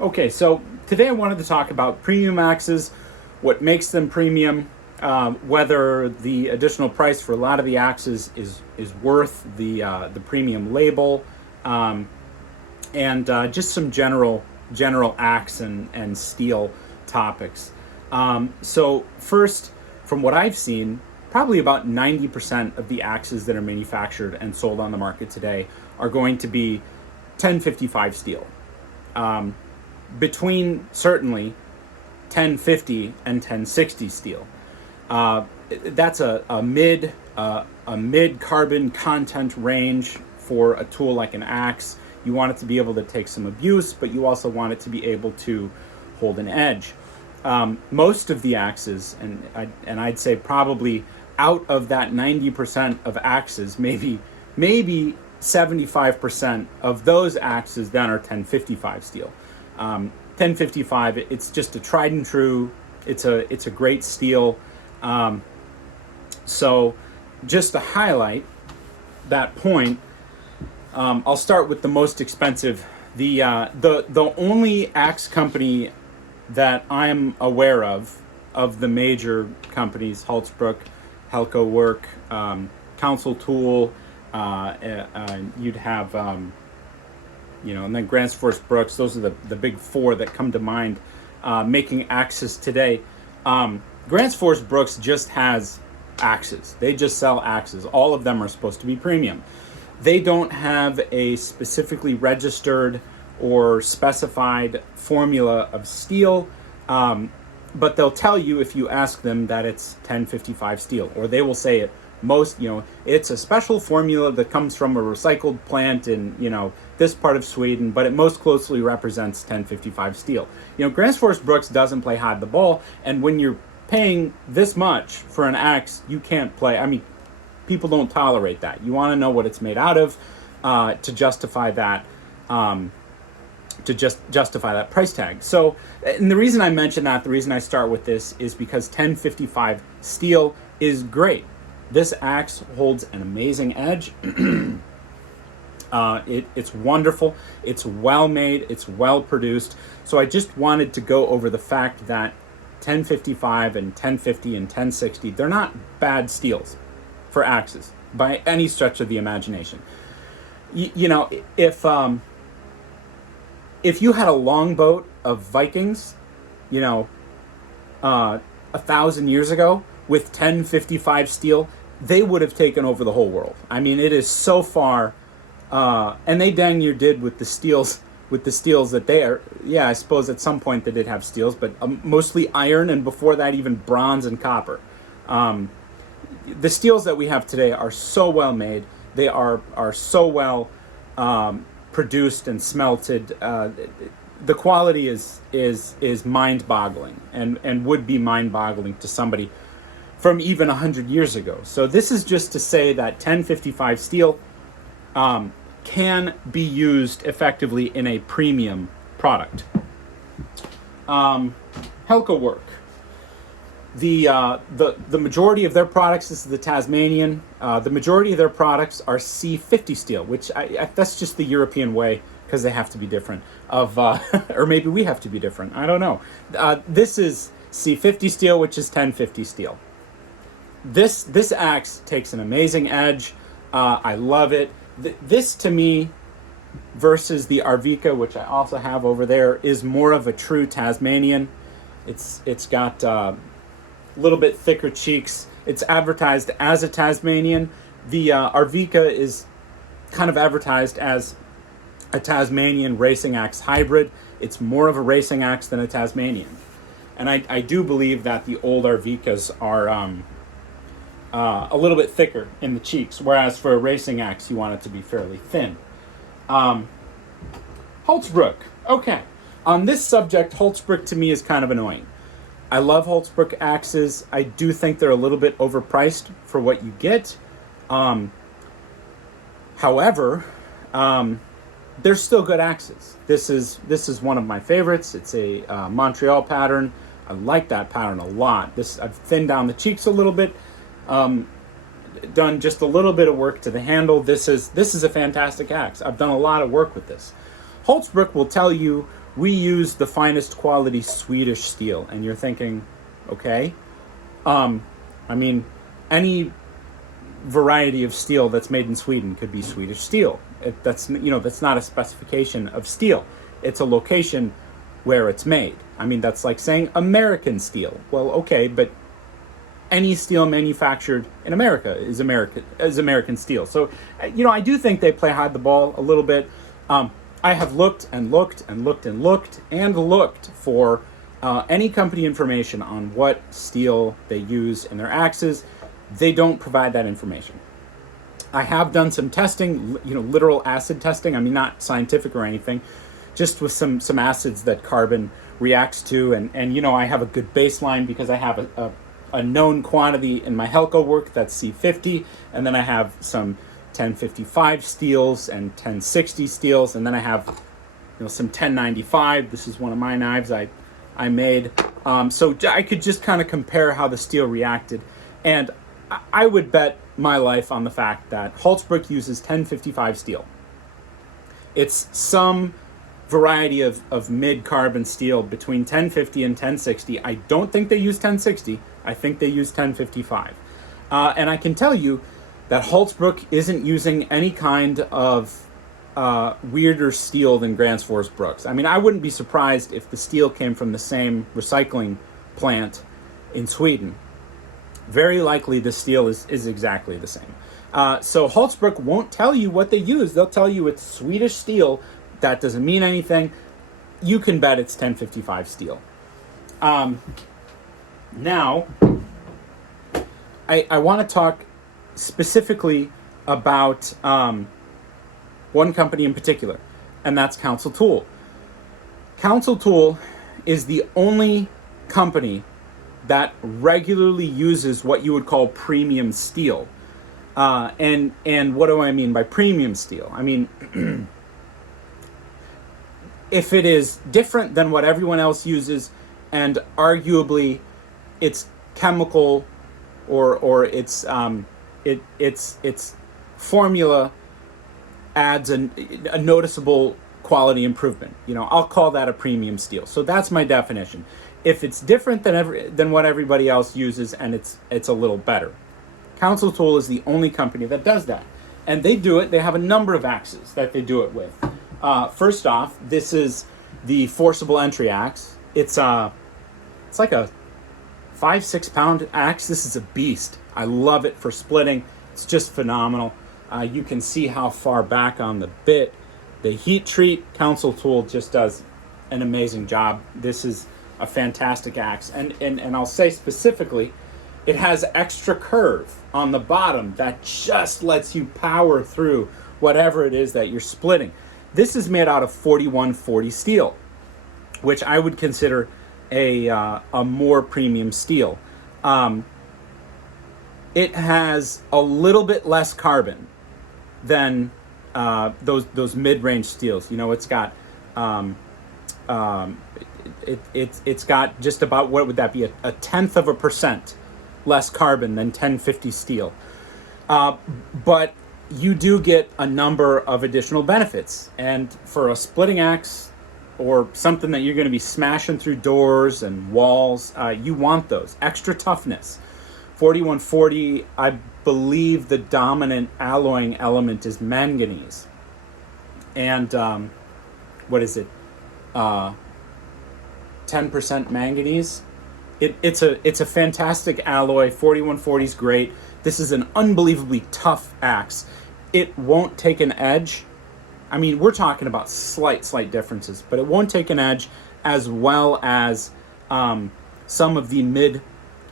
Okay, so today I wanted to talk about premium axes, what makes them premium, whether the additional price for a lot of the axes is worth the premium label, and just some general axe and steel topics. So first, from what I've seen, probably about 90% of the axes that are manufactured and sold on the market today are going to be 1055 steel. Between certainly 1050 and 1060 steel. That's a mid carbon content range for a tool like an axe. You want it to be able to take some abuse, but you also want it to be able to hold an edge. Most of the axes, and I'd say probably out of that 90% of axes, maybe 75% of those axes then are 1055 steel. 1055, it's just a tried and true. It's a great steel. So just to highlight that point, I'll start with the most expensive. The only axe company that I'm aware of the major companies, Hults Bruk, Helco Work, Council Tool, you'd have, and then Grants Brooks. Those are the big four that come to mind making axes today. Grants Brooks just has axes. They just sell axes. All of them are supposed to be premium. They don't have a specifically registered or specified formula of steel, but they'll tell you if you ask them that it's 1055 steel, or they will say it it's a special formula that comes from a recycled plant in, this part of Sweden, but it most closely represents 1055 steel. Grants Brooks doesn't play hide the ball, and when you're paying this much for an axe, you can't play. I mean, people don't tolerate that. You want to know what it's made out of to justify that. Justify that price tag. So, and the reason I mention that, the reason I start with this is because 1055 steel is great. This axe holds an amazing edge. It's wonderful. It's well made. It's well produced. So I just wanted to go over the fact that 1055 and 1050 and 1060, they're not bad steels for axes by any stretch of the imagination. If you had a longboat of Vikings, 1,000 years ago with 1055 steel, they would have taken over the whole world. I mean, it is so far, and they dang near did with the steels that they are. Yeah, I suppose at some point they did have steels, but mostly iron, and before that even bronze and copper. The steels that we have today are so well made. They are so well produced and smelted. The quality is mind-boggling, and would be mind-boggling to somebody from even 100 years ago. So this is just to say that 1055 steel can be used effectively in a premium product. Helco Work. The majority of their products, this is the Tasmanian, the majority of their products are C50 steel, which that's just the European way, because they have to be different, or maybe we have to be different, I don't know. This is C50 steel, which is 1050 steel. This axe takes an amazing edge. I love it. This to me, versus the Arvika, which I also have over there, is more of a true Tasmanian. It's got a little bit thicker cheeks. It's advertised as a Tasmanian. The Arvika is kind of advertised as a Tasmanian racing axe hybrid. It's more of a racing axe than a Tasmanian. And I do believe that the old Arvikas are a little bit thicker in the cheeks, whereas for a racing axe, you want it to be fairly thin. Hults Bruk. Okay. On this subject, Hults Bruk to me is kind of annoying. I love Hults Bruk axes. I do think they're a little bit overpriced for what you get. However, they're still good axes. This is one of my favorites. It's a Montreal pattern. I like that pattern a lot. I've thinned down the cheeks a little bit. Done just a little bit of work to the handle. This is a fantastic axe. I've done a lot of work with this. Hults Bruk will tell you we use the finest quality Swedish steel. And you're thinking, okay, I mean, any variety of steel that's made in Sweden could be Swedish steel. That's not a specification of steel. It's a location where it's made. I mean, that's like saying American steel. Well, okay, but any steel manufactured in America is American steel. So, I do think they play hide the ball a little bit. I have looked and looked and looked and looked and looked for any company information on what steel they use in their axes. They don't provide that information. I have done some testing, literal acid testing. I mean, not scientific or anything, just with some acids that carbon reacts to. And I have a good baseline because I have a known quantity in my Helco work, that's C50. And then I have some 1055 steels and 1060 steels. And then I have, some 1095. This is one of my knives I made. So I could just kind of compare how the steel reacted. And I would bet my life on the fact that Hults Bruk uses 1055 steel. It's some variety of mid-carbon steel between 1050 and 1060. I don't think they use 1060. I think they use 1055. And I can tell you that Hults Bruk isn't using any kind of weirder steel than Gränsfors Bruks. I mean, I wouldn't be surprised if the steel came from the same recycling plant in Sweden. Very likely the steel is exactly the same. So Hults Bruk won't tell you what they use. They'll tell you it's Swedish steel. That doesn't mean anything. You can bet it's 1055 steel. Now, I want to talk specifically about one company in particular, and that's Council Tool. Council Tool is the only company that regularly uses what you would call premium steel. And what do I mean by premium steel? I mean, if it is different than what everyone else uses, and arguably its chemical or its formula adds a noticeable quality improvement. I'll call that a premium steel. So that's my definition. If it's different than what everybody else uses, and it's a little better. Council Tool is the only company that does that. And they do it, they have a number of axes that they do it with. First off, this is the forcible entry axe. It's like a 5-6 pound axe. This is a beast. I love it for splitting. It's just phenomenal. You can see how far back on the bit. The heat treat, Council Tool just does an amazing job. This is a fantastic axe. And I'll say specifically, it has extra curve on the bottom that just lets you power through whatever it is that you're splitting. This is made out of 4140 steel, which I would consider a more premium steel. It has a little bit less carbon than those mid-range steels. It's got it's got just about, what would that be, a 0.1% less carbon than 1050 steel. But you do get a number of additional benefits. And for a splitting axe or something that you're going to be smashing through doors and walls, you want those. Extra toughness. 4140, I believe the dominant alloying element is manganese. And what is it? 10% manganese. It's a fantastic alloy. 4140 is great. This is an unbelievably tough axe. It won't take an edge. I mean, we're talking about slight differences, but it won't take an edge, as well as some of the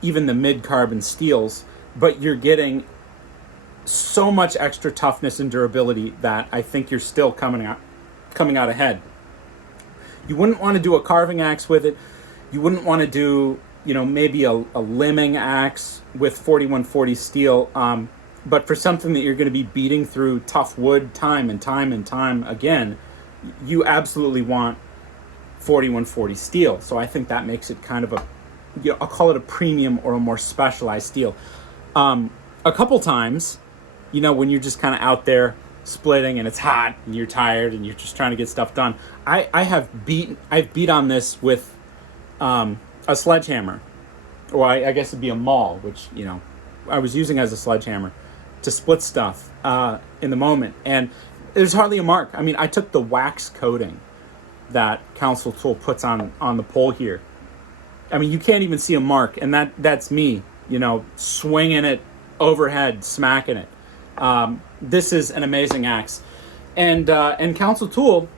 mid-carbon steels. But you're getting so much extra toughness and durability that I think you're still coming out ahead. You wouldn't want to do a carving axe with it. You wouldn't want to do, maybe a limbing axe with 4140 steel. But for something that you're going to be beating through tough wood time and time again, you absolutely want 4140 steel. So I think that makes it kind of I'll call it a premium or a more specialized steel. A couple times, when you're just kind of out there splitting and it's hot and you're tired and you're just trying to get stuff done. I've beat on this with a sledgehammer, or I guess it'd be a maul, which I was using as a sledgehammer to split stuff in the moment, and there's hardly a mark. I mean, I took the wax coating that Council Tool puts on the pole here. I mean, you can't even see a mark, and that's me, swinging it overhead, smacking it. This is an amazing axe, and Council Tool,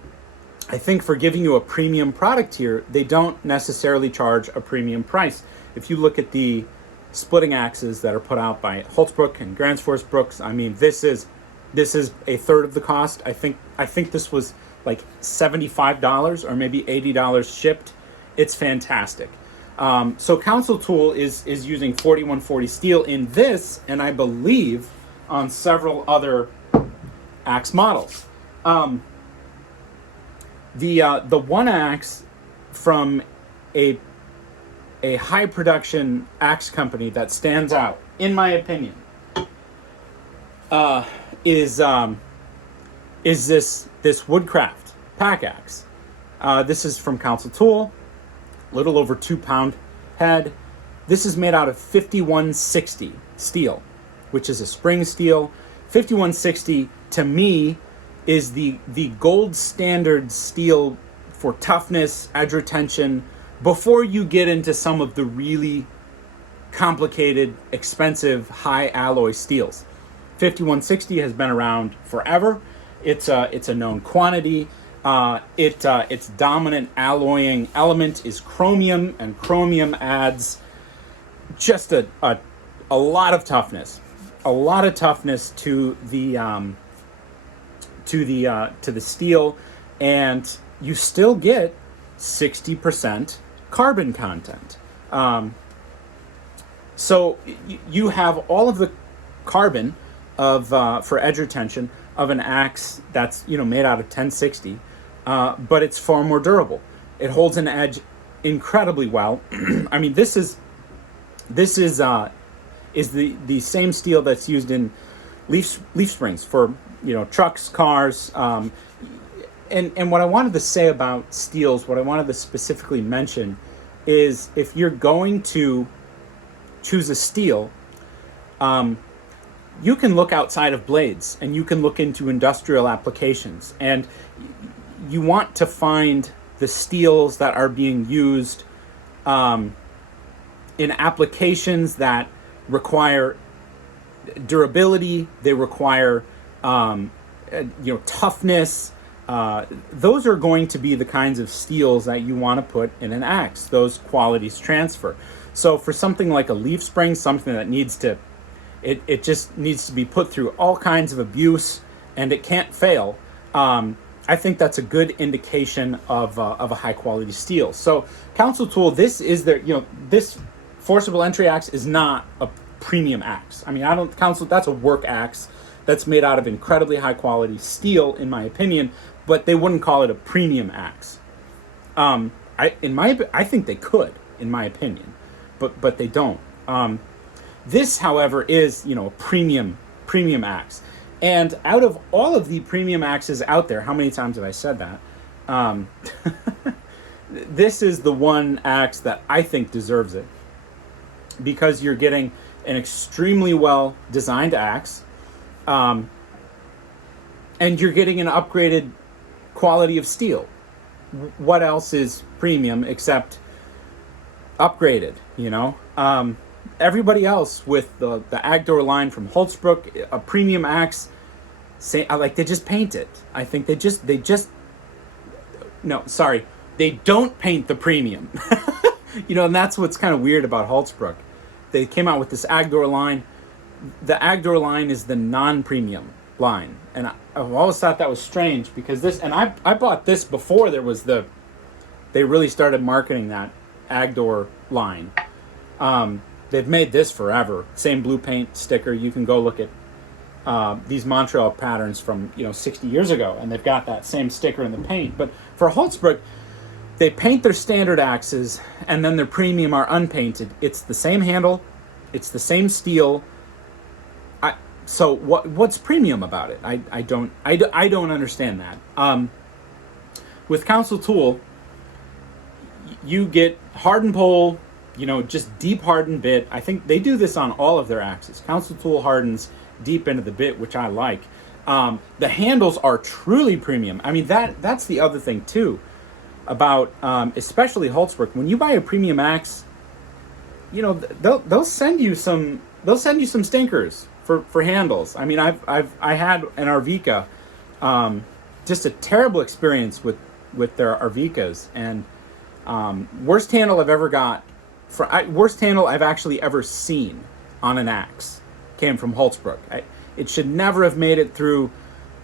I think, for giving you a premium product here, they don't necessarily charge a premium price. If you look at the splitting axes that are put out by Hults Bruk and Gränsfors Bruks, I mean, this is a third of the cost. I think this was like $75 or maybe $80 shipped. It's fantastic. So Council Tool is using 4140 steel in this, and I believe on several other axe models. The one axe from a high production axe company that stands out, in my opinion, is this Woodcraft pack axe. This is from Council Tool, a little over 2 pound head. This is made out of 5160 steel, which is a spring steel. 5160 to me is the gold standard steel for toughness, edge retention, before you get into some of the really complicated, expensive, high alloy steels. 5160 has been around forever. It's a known quantity. Its dominant alloying element is chromium, and chromium adds just a lot of toughness, to the steel, and you still get 60% carbon content. So you have all of the carbon for edge retention of an axe that's made out of 1060, but it's far more durable. It holds an edge incredibly well. I mean, this is the same steel that's used in leaf springs for trucks, cars. And what I wanted to say about steels, what I wanted to specifically mention, is if you're going to choose a steel, you can look outside of blades and you can look into industrial applications, and you want to find the steels that are being used in applications that require durability, they require toughness. Those are going to be the kinds of steels that you want to put in an axe. Those qualities transfer. So for something like a leaf spring, something that it just needs to be put through all kinds of abuse and it can't fail, I think that's a good indication of a high quality steel. So Council Tool, this is this forcible entry axe is not a premium axe. I mean, that's a work axe that's made out of incredibly high quality steel, in my opinion, but they wouldn't call it a premium axe. I think they could, in my opinion, but they don't. This, however, is a premium axe. And out of all of the premium axes out there, how many times have I said that? This is the one axe that I think deserves it, because you're getting an extremely well designed axe, and you're getting an upgraded quality of steel. What else is premium except upgraded? Everybody else with the Agdor line from Hults Bruk, a premium axe, they just paint it. I think they don't paint the premium. And that's what's kind of weird about Hults Bruk. They came out with this Agdor line. The Agdor line is the non-premium line, and I've always thought that was strange, because I bought this before they really started marketing that Agdor line. They've made this forever. Same blue paint sticker. You can go look at these Montreal patterns from 60 years ago, and they've got that same sticker in the paint. But for Hults Bruk, they paint their standard axes, and then their premium are unpainted. It's the same handle, it's the same steel. So what's premium about it? I don't understand that. With Council Tool, you get hardened pole, just deep hardened bit. I think they do this on all of their axes. Council Tool hardens deep into the bit, which I like. The handles are truly premium. I mean, that's the other thing too about especially Hults Bruk. When you buy a premium axe, they'll send you some stinkers for handles. I mean, I had an Arvika, just a terrible experience with their Arvikas, and worst handle I've ever got, worst handle I've actually ever seen on an axe came from Hults Bruk. It should never have made it through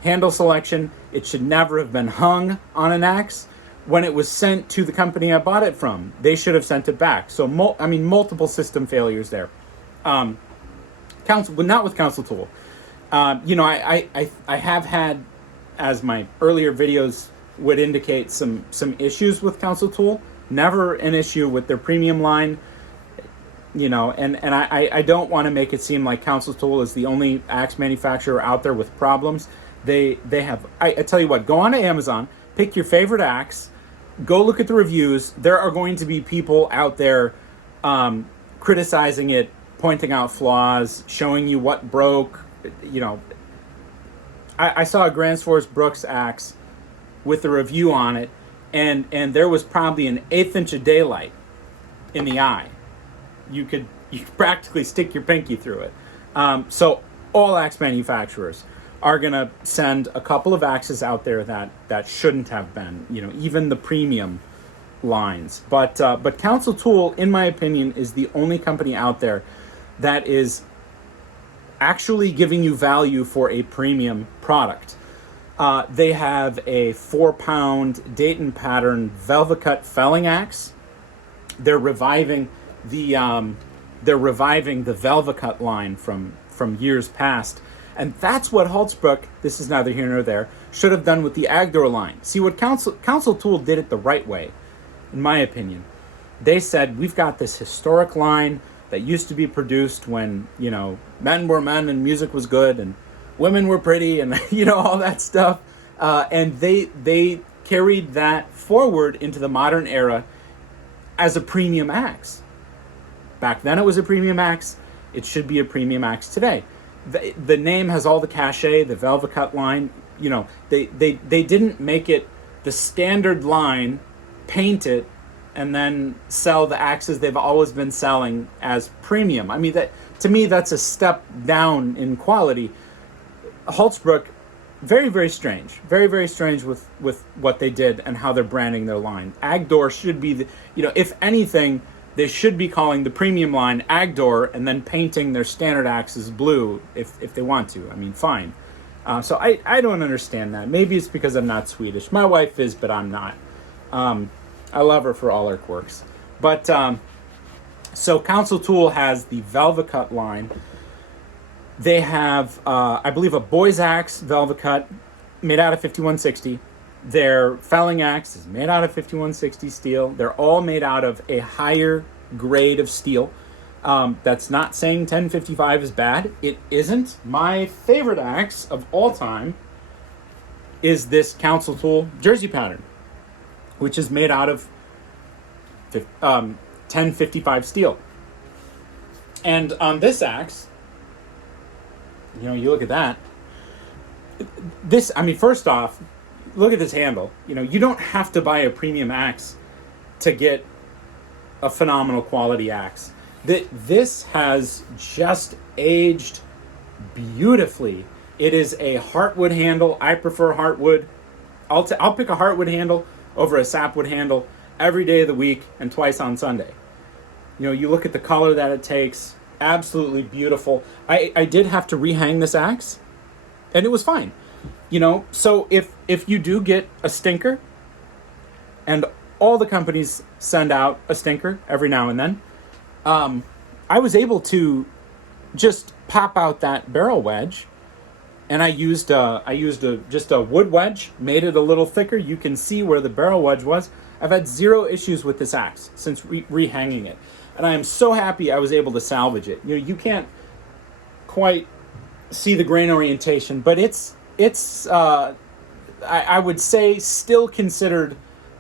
handle selection. It should never have been hung on an axe. When it was sent to the company I bought it from, they should have sent it back. So, multiple system failures there. Not with Council Tool. I have had, as my earlier videos would indicate, some issues with Council Tool. Never an issue with their premium line. And I don't want to make it seem like Council Tool is the only axe manufacturer out there with problems. They have, I tell you what, go on to Amazon, pick your favorite axe, go look at the reviews. There are going to be people out there criticizing it, pointing out flaws, showing you what broke. I saw a Grand Force Brooks axe with a review on it, and there was probably an 1/8 inch of daylight in the eye. You could practically stick your pinky through it. So all axe manufacturers are gonna send a couple of axes out there that shouldn't have been, even the premium lines. But Council Tool, in my opinion, is the only company out there that is actually giving you value for a premium product. They have a 4-pound Dayton pattern Velvicut felling axe. They're reviving the Velvicut line from years past, and that's what Hults Bruk, this is neither here nor there, should have done with the Agdor line. See, what Council Tool did it the right way, in my opinion. They said, we've got this historic line that used to be produced when men were men and music was good and women were pretty and all that stuff, and they carried that forward into the modern era as a premium axe. Back then it was a premium axe. It should be a premium axe today. The name has all the cachet, the Velvicut line. They didn't make it the standard line, paint it, and then sell the axes they've always been selling as premium. I mean, to me, that's a step down in quality. Hults Bruk, very, very strange. Very, very strange with what they did and how they're branding their line. Agdor should be if anything, they should be calling the premium line Agdor and then painting their standard axes blue if they want to. I mean, fine. So I don't understand that. Maybe it's because I'm not Swedish. My wife is, but I'm not. I love her for all her quirks. But so Council Tool has the Velvicut line. They have, I believe, a boy's axe Velvicut made out of 5160. Their felling axe is made out of 5160 steel. They're all made out of a higher grade of steel. That's not saying 1055 is bad. It isn't. My favorite axe of all time is this Council Tool Jersey pattern, which is made out of 1055 steel. And on this axe, you look at that. First off, look at this handle. You don't have to buy a premium axe to get a phenomenal quality axe. This has just aged beautifully. It is a heartwood handle. I prefer heartwood. I'll pick a heartwood handle over a sapwood handle every day of the week and twice on Sunday. You look at the color that it takes. Absolutely beautiful. I did have to rehang this axe, and it was fine. So if you do get a stinker, and all the companies send out a stinker every now and then, I was able to just pop out that barrel wedge, and I used just a wood wedge, made it a little thicker. You can see where the barrel wedge was. I've had zero issues with this axe since rehanging it, and I am so happy I was able to salvage it. You can't quite see the grain orientation, but it's I would say still considered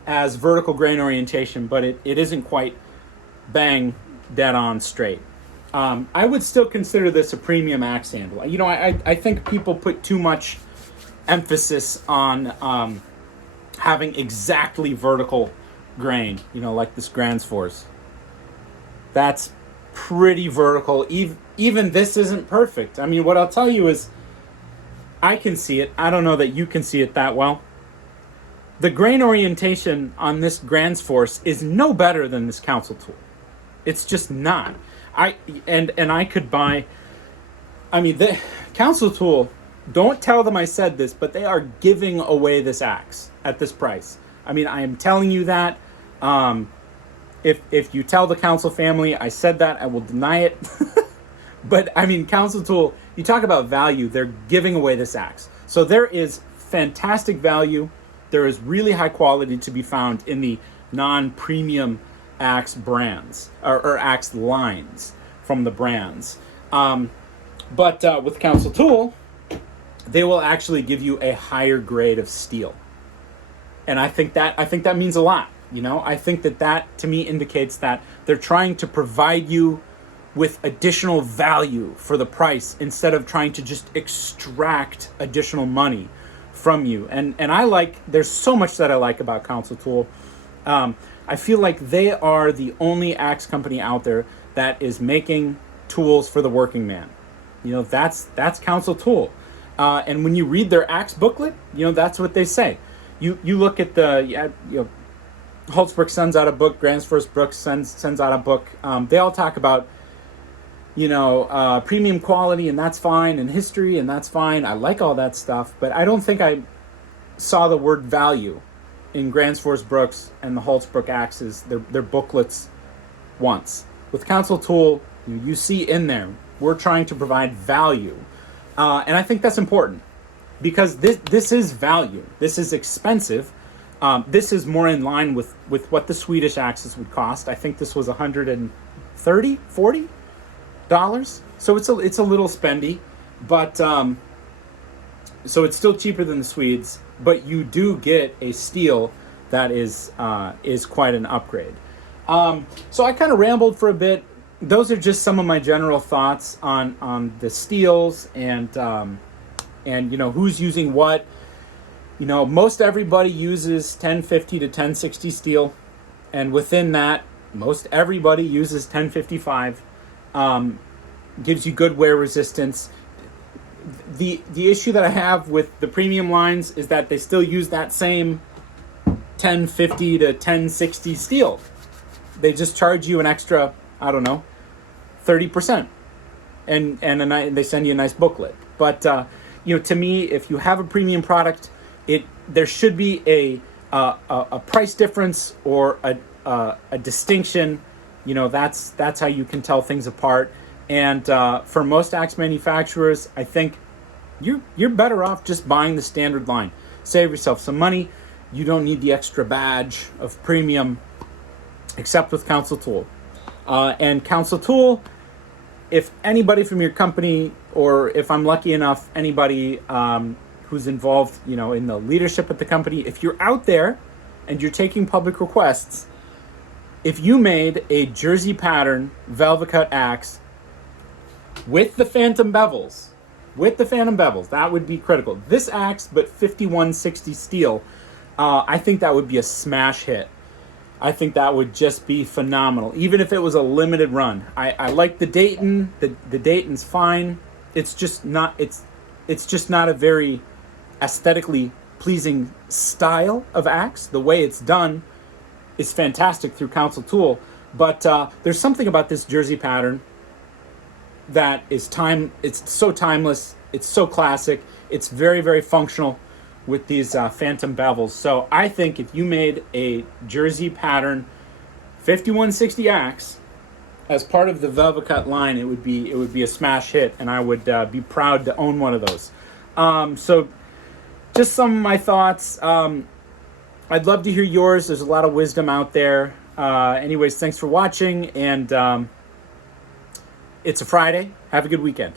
as vertical grain orientation, but it isn't quite bang dead on straight. I would still consider this a premium axe handle. You know, I think people put too much emphasis on having exactly vertical grain, you know, like this Grand Force. That's pretty vertical. Even this isn't perfect. I mean, what I'll tell you is I can see it. I don't know that you can see it that well. The grain orientation on this Grand Force is no better than this Council tool. It's just not. I could buy, I mean, the Council tool, don't tell them I said this, but they are giving away this axe at this price. I mean, I am telling you that. If you tell the Council family I said that, I will deny it. But I mean, Council tool, you talk about value, they're giving away this axe. So there is fantastic value. There is really high quality to be found in the non-premium axe brands or axe lines from the brands. But with Council tool, they will actually give you a higher grade of steel. And I think that means a lot. You know, I think that to me indicates that they're trying to provide you with additional value for the price instead of trying to just extract additional money from you. And there's so much that I like about Council tool. I feel like they are the only axe company out there that is making tools for the working man. You know, that's Council tool. And when you read their axe booklet, you know, that's what they say. You look at Hults Bruk sends out a book, Grand Force Bruk sends out a book. They all talk about, you know, premium quality, and that's fine, and history, and that's fine. I like all that stuff, but I don't think I saw the word value in Grand Force Bruks and the Hults Bruk axes, their booklets, once. With Council tool, you see in there, we're trying to provide value. And I think that's important because this is value. This is expensive. This is more in line with what the Swedish axes would cost. I think this was $130, $40. So it's a little spendy, but so it's still cheaper than the Swedes, but you do get a steel that is quite an upgrade. So I kind of rambled for a bit. Those are just some of my general thoughts on the steels and you know, who's using what. You know, most everybody uses 1050 to 1060 steel, and within that, most everybody uses 1055. Gives you good wear resistance. The issue that I have with the premium lines is that they still use that same 1050 to 1060 steel. They just charge you an extra, I don't know, 30%, and they send you a nice booklet. But you know, to me, if you have a premium product, there should be a price difference or a distinction. You know, that's how you can tell things apart. And for most axe manufacturers, I think you're better off just buying the standard line. Save yourself some money. You don't need the extra badge of premium, except with Council tool. And Council tool, if anybody from your company, or if I'm lucky enough, anybody who's involved, you know, in the leadership at the company, if you're out there and you're taking public requests, if you made a jersey pattern Velvicut axe with the phantom bevels, that would be critical. This axe, but 5160 steel, I think that would be a smash hit. I think that would just be phenomenal, even if it was a limited run. I like the Dayton. The Dayton's fine. It's just not a very aesthetically pleasing style of axe. The way it's done is fantastic through Council tool, but there's something about this jersey pattern that is it's so timeless, it's so classic, it's very, very functional with these phantom bevels. So I think if you made a jersey pattern 5160 axe as part of the Velvicut line, it would be a smash hit, and I would be proud to own one of those. So just some of my thoughts. I'd love to hear yours. There's a lot of wisdom out there. Anyways, thanks for watching, and it's a Friday. Have a good weekend.